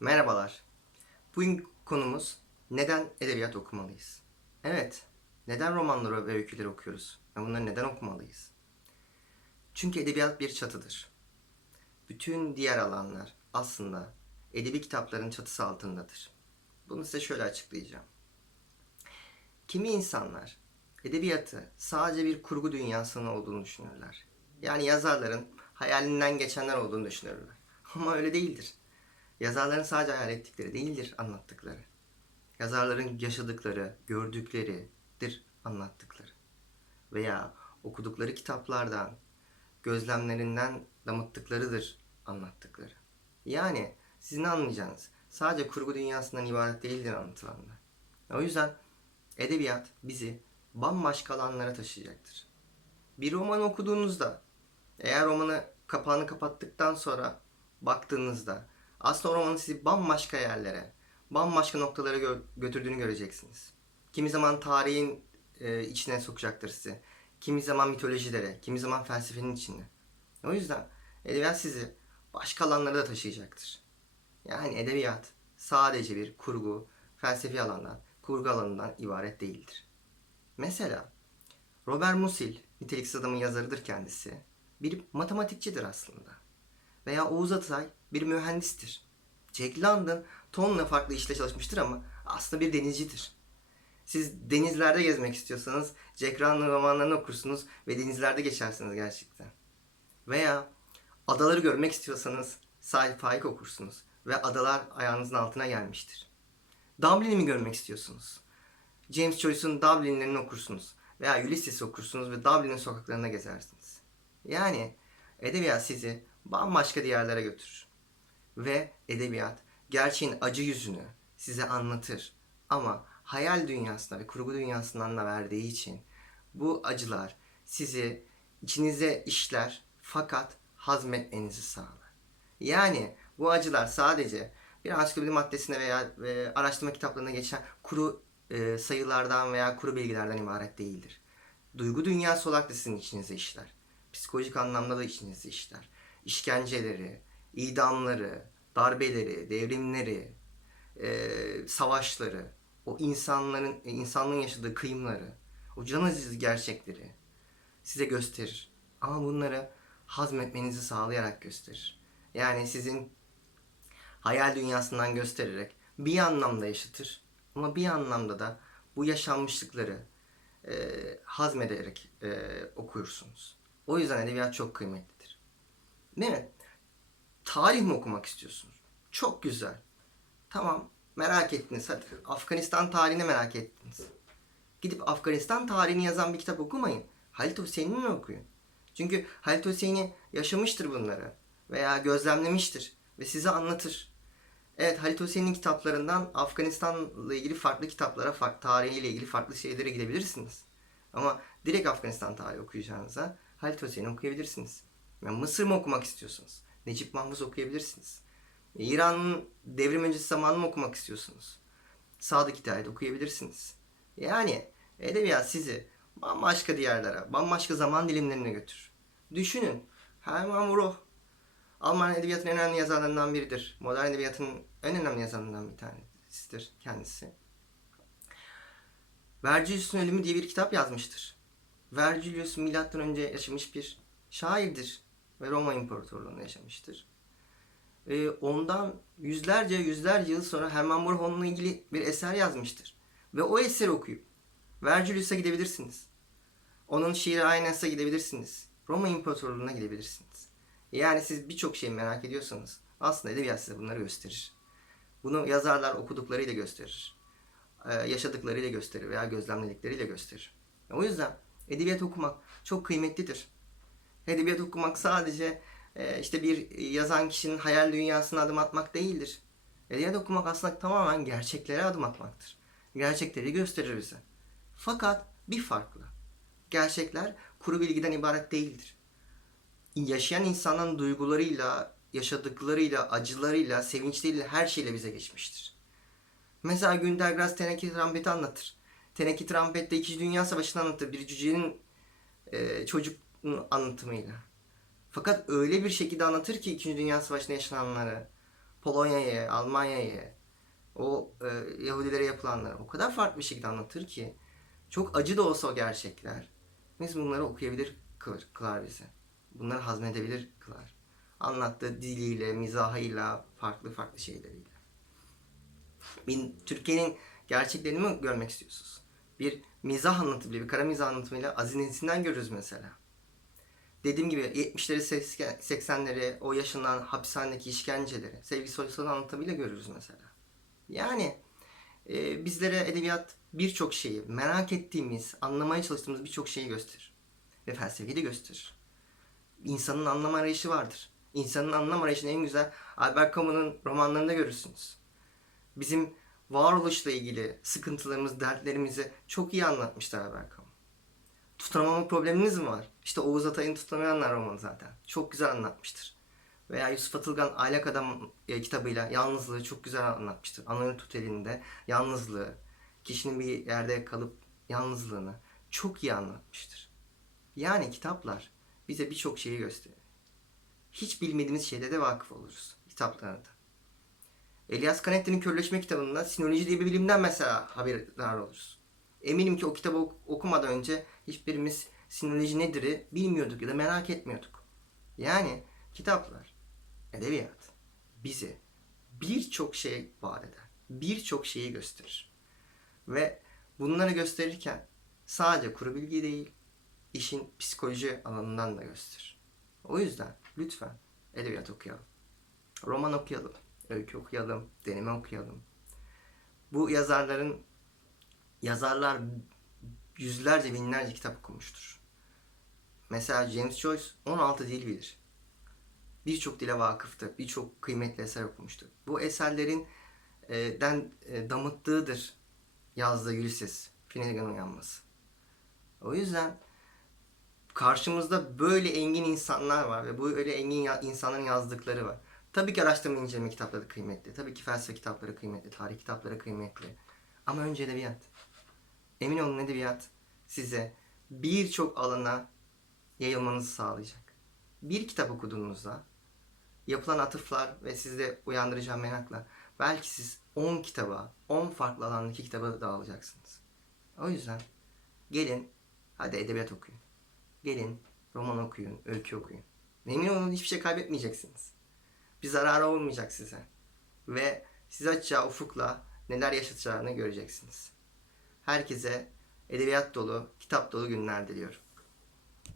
Merhabalar. Bugün konumuz neden edebiyat okumalıyız? Evet, neden romanları ve öyküleri okuyoruz? Ve bunları neden okumalıyız? Çünkü edebiyat bir çatıdır. Bütün diğer alanlar aslında edebi kitapların çatısı altındadır. Bunu size şöyle açıklayacağım. Kimi insanlar edebiyatı sadece bir kurgu dünyasının olduğunu düşünürler. Yani yazarların hayalinden geçenler olduğunu düşünürler. Ama öyle değildir. Yazarların sadece hayal ettikleri değildir anlattıkları. Yazarların yaşadıkları, gördükleridir anlattıkları. Veya okudukları kitaplardan, gözlemlerinden damıttıklarıdır anlattıkları. Yani sizin anlayacağınız sadece kurgu dünyasından ibaret değildir anlatılanlar. O yüzden edebiyat bizi bambaşka alanlara taşıyacaktır. Bir roman okuduğunuzda eğer romanı kapağını kapattıktan sonra baktığınızda aslında o romanın sizi bambaşka yerlere, bambaşka noktalara gö- götürdüğünü göreceksiniz. Kimi zaman tarihin e, içine sokacaktır sizi. Kimi zaman mitolojilere, kimi zaman felsefenin içine. O yüzden edebiyat sizi başka alanlara da taşıyacaktır. Yani edebiyat sadece bir kurgu, felsefi alandan, kurgu alanından ibaret değildir. Mesela Robert Musil, niteliksiz adamın yazarıdır kendisi. Bir matematikçidir aslında. Veya Oğuz Atay bir mühendistir. Jack London tonla farklı işle çalışmıştır ama aslında bir denizcidir. Siz denizlerde gezmek istiyorsanız Jack London romanlarını okursunuz ve denizlerde geçersiniz gerçekten. Veya adaları görmek istiyorsanız Sahil Faik okursunuz ve adalar ayağınızın altına gelmiştir. Dublin'i mi görmek istiyorsunuz? James Joyce'un Dublin'lerini okursunuz veya Ulysses'i okursunuz ve Dublin'in sokaklarına gezersiniz. Yani edebiyat sizi bambaşka diyarlara götürür. Ve edebiyat gerçeğin acı yüzünü size anlatır. Ama hayal dünyasına ve kurgu dünyasından da verdiği için bu acılar sizi içinize işler fakat hazmetmenizi sağlar. Yani bu acılar sadece bir ansiklopedi maddesine veya e, araştırma kitaplarına geçen kuru e, sayılardan veya kuru bilgilerden ibaret değildir. Duygu dünyası olarak da sizin içinize işler. Psikolojik anlamda da içinize işler. İşkenceleri, idamları, darbeleri, devrimleri, e, savaşları, o insanların insanlığın yaşadığı kıyımları, o can aziz gerçekleri size gösterir. Ama bunları hazmetmenizi sağlayarak gösterir. Yani sizin hayal dünyasından göstererek bir anlamda yaşatır ama bir anlamda da bu yaşanmışlıkları e, hazmederek e, okuyorsunuz. O yüzden edebiyat çok kıymetlidir. Değil mi? Tarih mi okumak istiyorsunuz? Çok güzel. Tamam merak ettiniz hadi. Afganistan tarihini merak ettiniz. Gidip Afganistan tarihini yazan bir kitap okumayın. Halit Hüseyin'ini okuyun. Çünkü Halit Hüseyin'i yaşamıştır bunları veya gözlemlemiştir ve size anlatır. Evet Halit Hüseyin'in kitaplarından Afganistan'la ilgili farklı kitaplara, farklı tarihiyle ilgili farklı şeylere gidebilirsiniz. Ama direkt Afganistan tarihi okuyacağınıza Halit Hüseyin'i okuyabilirsiniz. Yani Mısır mı okumak istiyorsunuz? Necip Mahfuz okuyabilirsiniz. İran'ın devrim öncesi zamanını mı okumak istiyorsunuz? Sadık Hidayet okuyabilirsiniz. Yani edebiyat sizi bambaşka diyarlara, bambaşka zaman dilimlerine götürür. Düşünün. Hermann Broch Alman edebiyatının en önemli yazarlarından biridir. Modern edebiyatın en önemli yazarlarından bir tanesidir kendisi. Vergilius'un Ölümü diye bir kitap yazmıştır. Vergilius milattan önce yaşamış bir şairdir ve Roma İmparatorluğu'nda yaşamıştır. Ee, ondan yüzlerce yüzlerce yıl sonra Hermann Broch onunla ilgili bir eser yazmıştır. Ve o eseri okuyup Vergilius'a gidebilirsiniz. Onun şiiri Aynas'a gidebilirsiniz. Roma İmparatorluğu'na gidebilirsiniz. Yani siz birçok şey merak ediyorsanız aslında edebiyat size bunları gösterir. Bunu yazarlar okuduklarıyla gösterir. Ee, yaşadıklarıyla gösterir veya gözlemledikleriyle gösterir. O yüzden edebiyat okumak çok kıymetlidir. Edebiyat okumak sadece e, işte bir yazan kişinin hayal dünyasına adım atmak değildir. Edebiyat okumak aslında tamamen gerçeklere adım atmaktır. Gerçekleri gösterir bize. Fakat bir farklı. Gerçekler kuru bilgiden ibaret değildir. Yaşayan insanların duygularıyla, yaşadıklarıyla, acılarıyla, sevinçleriyle her şeyle bize geçmiştir. Mesela Günter Grass Teneke Trampet'i anlatır. Teneke Trampet'te 2. Dünya Savaşı'nı anlatır. Bir cücenin e, çocuk anlatımıyla. Fakat öyle bir şekilde anlatır ki 2. Dünya Savaşı'nda yaşananları. Polonya'yı, Almanya'yı, o e, Yahudilere yapılanları o kadar farklı bir şekilde anlatır ki çok acı da olsa o gerçekler. Biz bunları okuyabilir kılar, kılar bizi. Bunları hazmedebilir kılar. Anlattığı diliyle, mizahıyla, farklı farklı şeyleriyle. Türkiye'nin gerçeklerini mi görmek istiyorsunuz? Bir mizah anlatımıyla, bir kara mizah anlatımıyla Aziz Nesin'den görürüz mesela. Dediğim gibi 70'leri 80'leri o yaşanan hapishanedeki işkenceleri Sevgi Soysal'ın anlatımıyla görürüz mesela. Yani e, bizlere edebiyat birçok şeyi merak ettiğimiz, anlamaya çalıştığımız birçok şeyi gösterir. Ve felsefeyi de gösterir. İnsanın anlam arayışı vardır. İnsanın anlam arayışını en güzel Albert Camus'un romanlarında görürsünüz. Bizim varoluşla ilgili sıkıntılarımız, dertlerimizi çok iyi anlatmıştır Albert Camus. Tutunamama probleminiz mi var? İşte Oğuz Atay'ın Tutunamayanlar romanı zaten. Çok güzel anlatmıştır. Veya Yusuf Atılgan Aylak Adam e, kitabıyla yalnızlığı çok güzel anlatmıştır. Ananı tut elinde yalnızlığı, kişinin bir yerde kalıp yalnızlığını çok iyi anlatmıştır. Yani kitaplar bize birçok şeyi gösterir. Hiç bilmediğimiz şeyde de vakıf oluruz kitaplarında. Elias Canetti'nin Körleşme kitabında sinoloji diye bir bilimden mesela haberdar oluruz. Eminim ki o kitabı ok- okumadan önce hiçbirimiz sinoloji nedir'i bilmiyorduk ya da merak etmiyorduk. Yani kitaplar, edebiyat bize birçok şey vaat eder. Birçok şeyi gösterir. Ve bunları gösterirken sadece kuru bilgi değil, işin psikoloji alanından da gösterir. O yüzden lütfen edebiyat okuyalım. Roman okuyalım, öykü okuyalım, deneme okuyalım. Bu yazarların yazarlar yüzlerce binlerce kitap okumuştur. Mesela James Joyce 16 dil bilir. Birçok dile vakıftı. Birçok kıymetli eser okumuştu. Bu eserlerin e, den e, damıttığıdır yazdığı Ulysses, Finnegan'ın uyanması. O yüzden karşımızda böyle engin insanlar var ve bu öyle engin ya- insanların yazdıkları var. Tabii ki araştırma inceleme kitapları kıymetli. Tabii ki felsefe kitapları kıymetli. Tarih kitapları kıymetli. Ama önce edebiyat. Emin olun edebiyat size birçok alana yayılmanızı sağlayacak. Bir kitap okuduğunuzda yapılan atıflar ve sizde uyandıracağı merakla belki siz 10 kitaba, 10 farklı alandaki kitaba dağılacaksınız. O yüzden gelin hadi edebiyat okuyun. Gelin roman okuyun, öykü okuyun. Emin olun hiçbir şey kaybetmeyeceksiniz. Bir zararı olmayacak size. Ve size açacağı ufukla neler yaşatacağını göreceksiniz. Herkese edebiyat dolu, kitap dolu günler diliyorum.